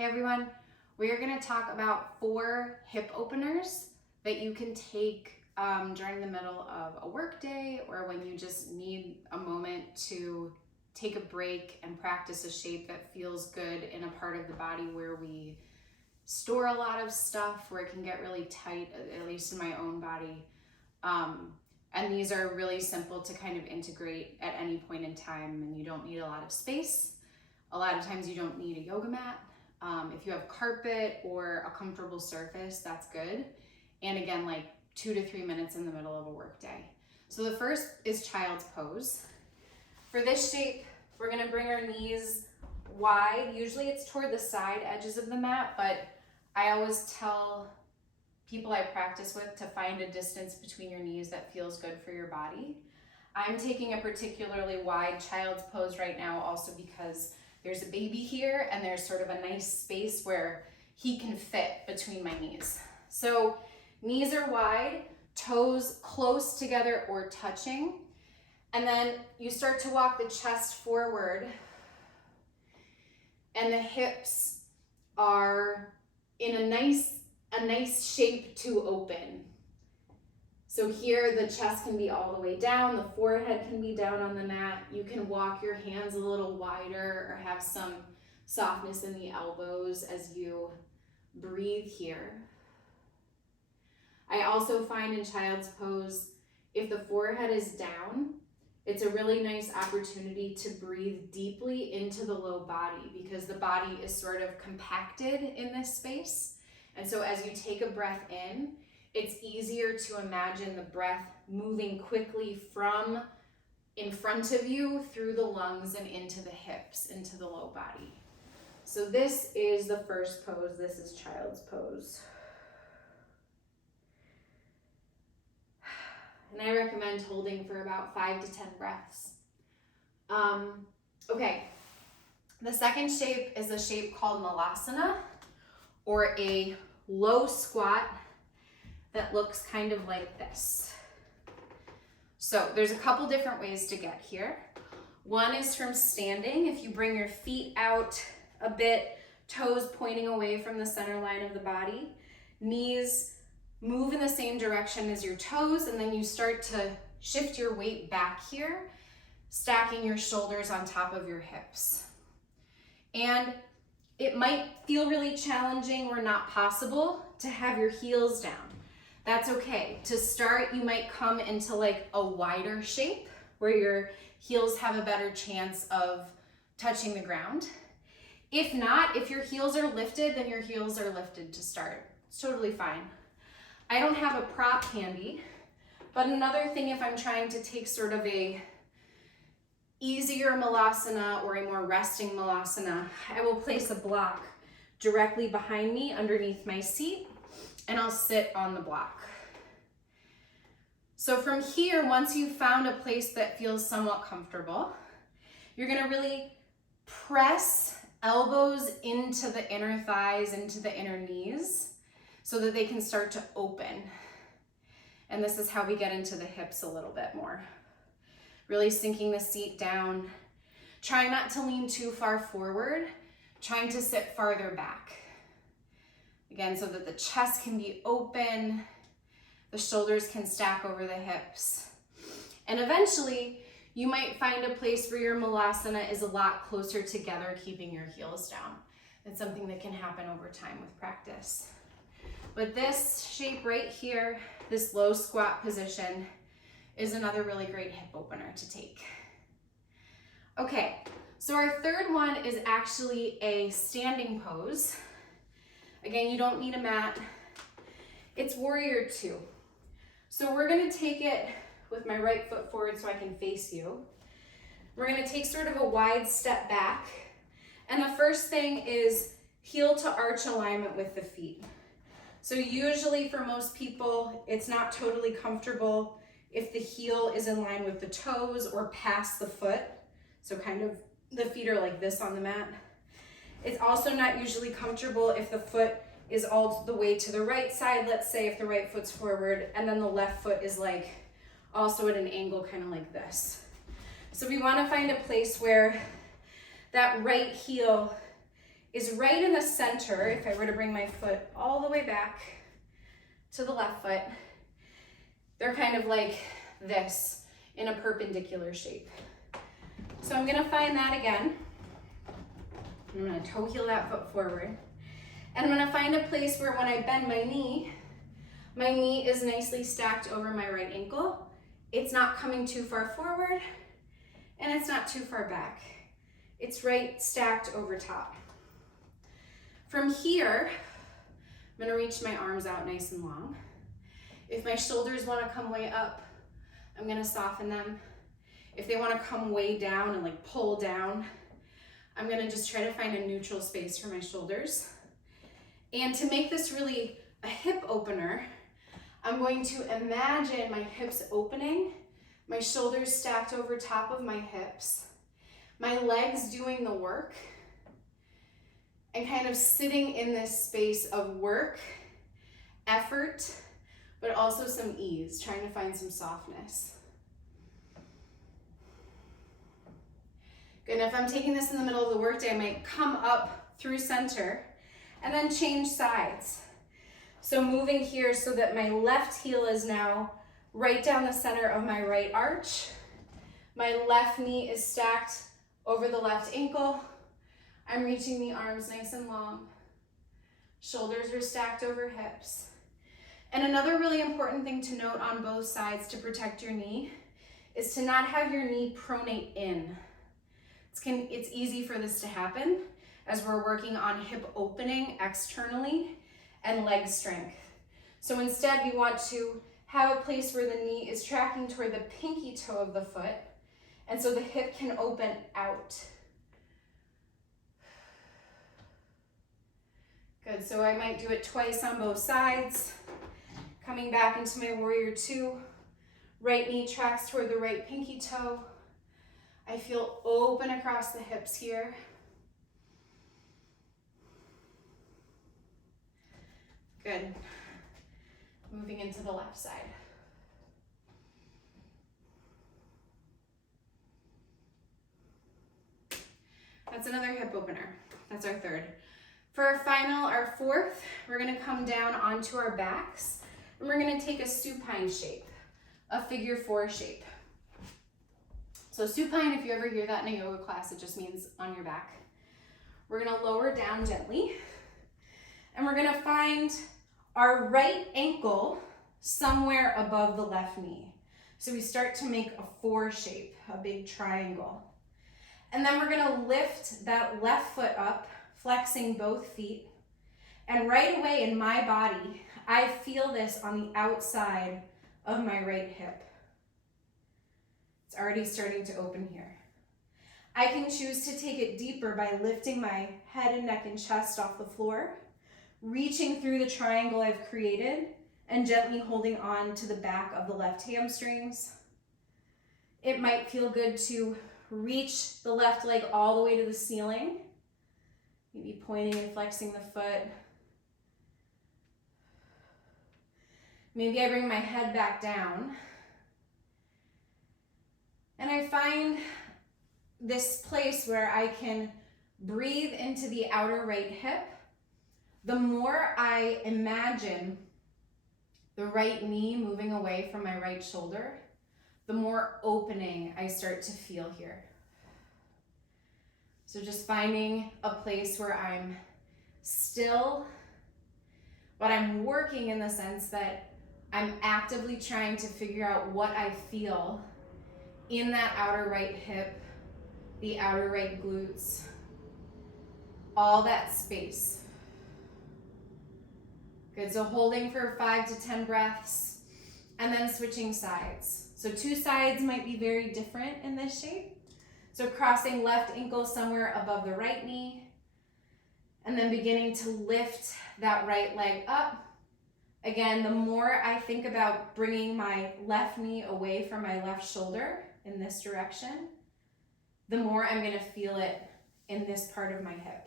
Hey everyone, we are going to talk about 4 hip openers that you can take during the middle of a work day or when you just need a moment to take a break and practice a shape that feels good in a part of the body where we store a lot of stuff, where it can get really tight, at least in my own body. And these are really simple to kind of integrate at any point in time, and you don't need a lot of space. A lot of times you don't need a yoga mat. If you have carpet or a comfortable surface, that's good. And again, like 2 to 3 minutes in the middle of a work day. So the first is child's pose. For this shape, we're gonna bring our knees wide. Usually it's toward the side edges of the mat, but I always tell people I practice with to find a distance between your knees that feels good for your body. I'm taking a particularly wide child's pose right now also because there's a baby here and there's sort of a nice space where he can fit between my knees. So knees are wide, toes close together or touching. And then you start to walk the chest forward and the hips are in a nice shape to open. So here the chest can be all the way down, the forehead can be down on the mat. You can walk your hands a little wider or have some softness in the elbows as you breathe here. I also find in child's pose, if the forehead is down, it's a really nice opportunity to breathe deeply into the low body because the body is sort of compacted in this space. And so as you take a breath in, it's easier to imagine the breath moving quickly from in front of you through the lungs and into the hips, into the low body. So this is the first pose. This is child's pose. And I recommend holding for about 5 to 10 breaths. Okay, the second shape is a shape called Malasana, or a low squat that looks kind of like this. So there's a couple different ways to get here. One is from standing. If you bring your feet out a bit, toes pointing away from the center line of the body, knees move in the same direction as your toes, and then you start to shift your weight back here, stacking your shoulders on top of your hips. And it might feel really challenging or not possible to have your heels down. That's okay. To start, you might come into like a wider shape where your heels have a better chance of touching the ground. If not, if your heels are lifted, then your heels are lifted to start. It's totally fine. I don't have a prop handy, but another thing, if I'm trying to take sort of a easier Malasana or a more resting Malasana, I will place a block directly behind me underneath my seat, and I'll sit on the block. So from here, once you've found a place that feels somewhat comfortable, you're gonna really press elbows into the inner thighs, into the inner knees, so that they can start to open. And this is how we get into the hips a little bit more. Really sinking the seat down. Try not to lean too far forward, trying to sit farther back. Again, so that the chest can be open, the shoulders can stack over the hips. And eventually, you might find a place where your Malasana is a lot closer together, keeping your heels down. It's something that can happen over time with practice. But this shape right here, this low squat position, is another really great hip opener to take. Okay, so our third one is actually a standing pose. Again, you don't need a mat. It's warrior 2. So we're gonna take it with my right foot forward so I can face you. We're gonna take sort of a wide step back. And the first thing is heel to arch alignment with the feet. So usually for most people, it's not totally comfortable if the heel is in line with the toes or past the foot. So kind of the feet are like this on the mat. It's also not usually comfortable if the foot is all the way to the right side. Let's say if the right foot's forward and then the left foot is like also at an angle kind of like this. So we want to find a place where that right heel is right in the center. If I were to bring my foot all the way back to the left foot, they're kind of like this in a perpendicular shape. So I'm gonna find that again. I'm gonna toe heel that foot forward. And I'm gonna find a place where when I bend my knee is nicely stacked over my right ankle. It's not coming too far forward and it's not too far back. It's right stacked over top. From here, I'm gonna reach my arms out nice and long. If my shoulders wanna come way up, I'm gonna soften them. If they wanna come way down and like pull down, I'm gonna just try to find a neutral space for my shoulders. And to make this really a hip opener, I'm going to imagine my hips opening, my shoulders stacked over top of my hips, my legs doing the work, and kind of sitting in this space of work, effort, but also some ease, trying to find some softness. Good, and if I'm taking this in the middle of the workday, I might come up through center and then change sides. So moving here so that my left heel is now right down the center of my right arch. My left knee is stacked over the left ankle. I'm reaching the arms nice and long. Shoulders are stacked over hips. And another really important thing to note on both sides to protect your knee is to not have your knee pronate in. It's easy for this to happen as we're working on hip opening externally and leg strength. So instead we want to have a place where the knee is tracking toward the pinky toe of the foot, and so the hip can open out. Good, so I might do it twice on both sides. Coming back into my warrior two, right knee tracks toward the right pinky toe. I feel open across the hips here. Good. Moving into the left side. That's another hip opener. That's our third. For our fourth, we're gonna come down onto our backs and we're gonna take a supine shape, a figure four shape. So supine, if you ever hear that in a yoga class, it just means on your back. We're gonna lower down gently and we're gonna find our right ankle somewhere above the left knee. So we start to make a four shape, a big triangle. And then we're gonna lift that left foot up, flexing both feet. And right away in my body, I feel this on the outside of my right hip. It's already starting to open here. I can choose to take it deeper by lifting my head and neck and chest off the floor, reaching through the triangle I've created, and gently holding on to the back of the left hamstrings. It might feel good to reach the left leg all the way to the ceiling, maybe pointing and flexing the foot. Maybe I bring my head back down. And I find this place where I can breathe into the outer right hip. The more I imagine the right knee moving away from my right shoulder, the more opening I start to feel here. So just finding a place where I'm still, but I'm working in the sense that I'm actively trying to figure out what I feel in that outer right hip, the outer right glutes, all that space. Good, so holding for 5 to 10 breaths and then switching sides. So two sides might be very different in this shape. So crossing left ankle somewhere above the right knee and then beginning to lift that right leg up. Again, the more I think about bringing my left knee away from my left shoulder in this direction, the more I'm going to feel it in this part of my hip.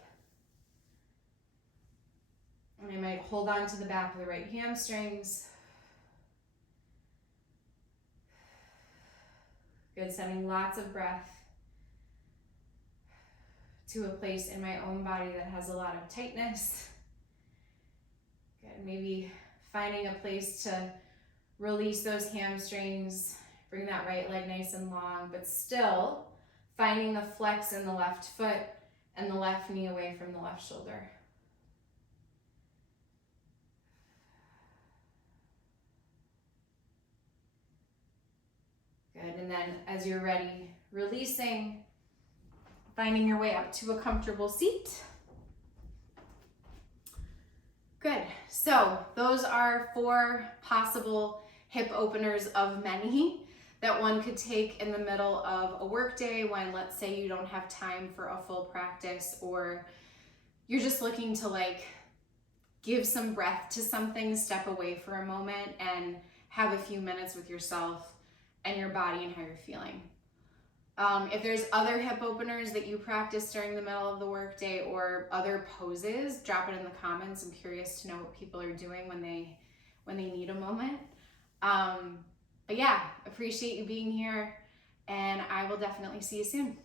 And I might hold on to the back of the right hamstrings. Good, sending lots of breath. to a place in my own body that has a lot of tightness. Good, maybe finding a place to release those hamstrings, bring that right leg nice and long, but still finding the flex in the left foot and the left knee away from the left shoulder. Good, and then as you're ready, releasing, finding your way up to a comfortable seat. Good, so those are 4 possible hip openers of many that one could take in the middle of a workday when, let's say, you don't have time for a full practice, or you're just looking to like give some breath to something, step away for a moment and have a few minutes with yourself and your body and how you're feeling. If there's other hip openers that you practice during the middle of the workday or other poses, drop it in the comments. I'm curious to know what people are doing when they need a moment. But yeah, appreciate you being here, and I will definitely see you soon.